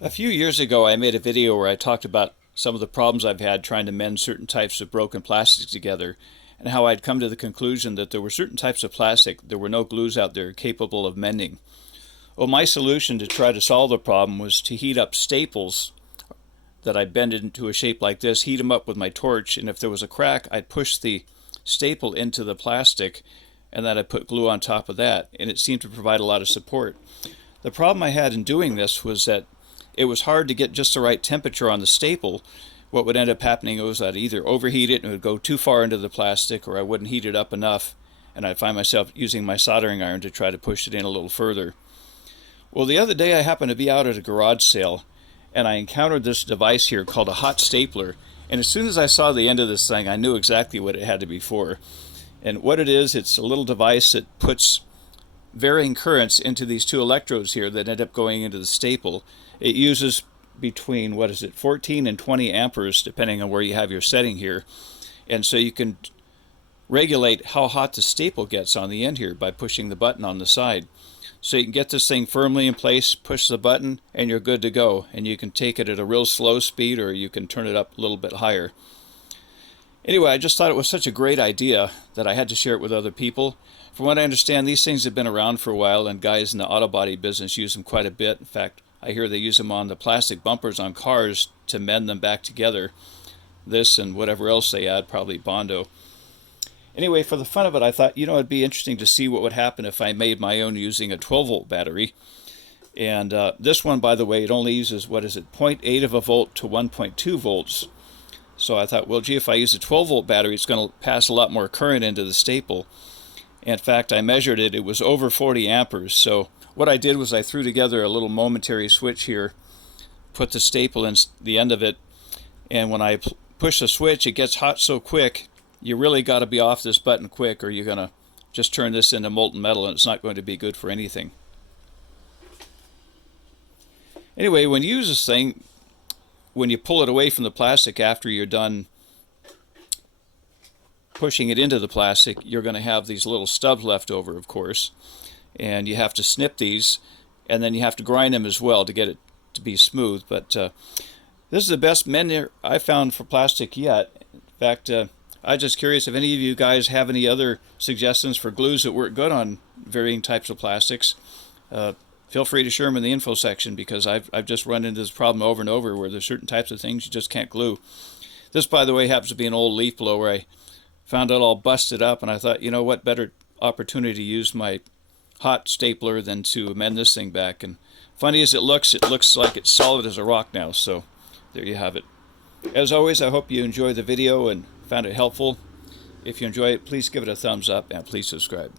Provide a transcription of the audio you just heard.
A few years ago, I made a video where I talked about some of the problems I've had trying to mend certain types of broken plastics together, and how I'd come to the conclusion that there were certain types of plastic, there were no glues out there capable of mending. Well, my solution to try to solve the problem was to heat up staples that I bend into a shape like this, heat them up with my torch, and if there was a crack, I'd push the staple into the plastic, and then I'd put glue on top of that, and it seemed to provide a lot of support. The problem I had in doing this was that it was hard to get just the right temperature on the staple. What would end up happening was I'd either overheat it and it would go too far into the plastic, or I wouldn't heat it up enough, and I'd find myself using my soldering iron to try to push it in a little further. Well, the other day I happened to be out at a garage sale, and I encountered this device here called a hot stapler, and as soon as I saw the end of this thing, I knew exactly what it had to be for. And what it is, it's a little device that puts varying currents into these two electrodes here that end up going into the staple. It uses between, 14 and 20 amperes, depending on where you have your setting here. And so you can regulate how hot the staple gets on the end here by pushing the button on the side. So you can get this thing firmly in place, push the button, and you're good to go. And you can take it at a real slow speed, or you can turn it up a little bit higher. Anyway, I just thought it was such a great idea that I had to share it with other people. From what I understand, these things have been around for a while, and guys in the auto body business use them quite a bit. In fact, I hear they use them on the plastic bumpers on cars to mend them back together. This and whatever else they add, probably Bondo. Anyway, for the fun of it, I thought, it'd be interesting to see what would happen if I made my own using a 12-volt battery. And this one, by the way, it only uses, zero point 0.8 of a volt to 1.2 volts. So I thought, well, gee, if I use a 12-volt battery, it's going to pass a lot more current into the staple. In fact, I measured it. It was over 40 amperes. So what I did was I threw together a little momentary switch here, put the staple in the end of it, and when I push the switch, it gets hot so quick, you really got to be off this button quick, or you're going to just turn this into molten metal, and it's not going to be good for anything. Anyway, when you use this thing, when you pull it away from the plastic after you're done pushing it into the plastic, you're going to have these little stubs left over, of course, and you have to snip these, and then you have to grind them as well to get it to be smooth. But this is the best mender I found for plastic yet. In fact, I'm just curious if any of you guys have any other suggestions for glues that work good on varying types of plastics. Feel free to share them in the info section, because I've just run into this problem over and over where there's certain types of things you just can't glue. This, by the way, happens to be an old leaf blower. I found it all busted up, and I thought, what better opportunity to use my hot stapler than to mend this thing back. And funny as it looks like it's solid as a rock now. So there you have it. As always, I hope you enjoyed the video and found it helpful. If you enjoy it, please give it a thumbs up and please subscribe.